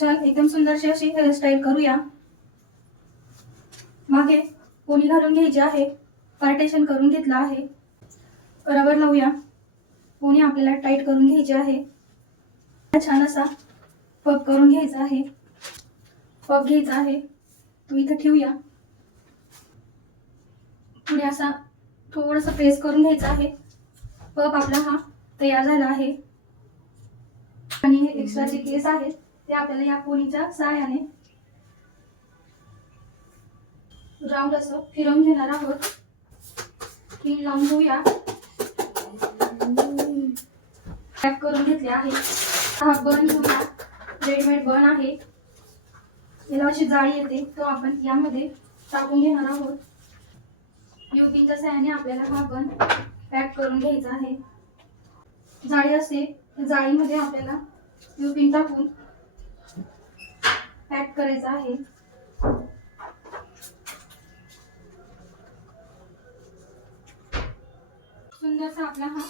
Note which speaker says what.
Speaker 1: छान एकदम सुंदरशी अशी हेअरस्टाईल करूया. मागे पोनी घालून घ्यायची आहे. पार्टेशन करून घेतलं आहे. रबर लावूया. पोनी आपल्याला टाईट करून घ्यायची आहे. छान असा पप करून घ्यायचा आहे. पप घ्यायचा आहे. तो इथं ठेवूया. पुढे असा थोडंसं प्रेस करून घ्यायचा आहे. पप आपला हा तयार झाला आहे. आणि एक्स्ट्राचे केस आहेत ते आपल्याला या पोनीच्या सहाय्याने राऊंड असं फिरवून घेणार आहोत. ही लावून घेऊया. पॅक करून घेतले आहे. हा बन घेऊया. रेडीमेड बन आहे. याला अशी जाळी येते. तो आपण यामध्ये टाकून घेणार आहोत. युपिनच्या सहाय्याने आपल्याला हा बन पॅक करून घ्यायचा आहे. जाळी असते. जाळीमध्ये आपल्याला युपिन टाकून पॅक करायचं आहे. सुंदरसा आपला हा.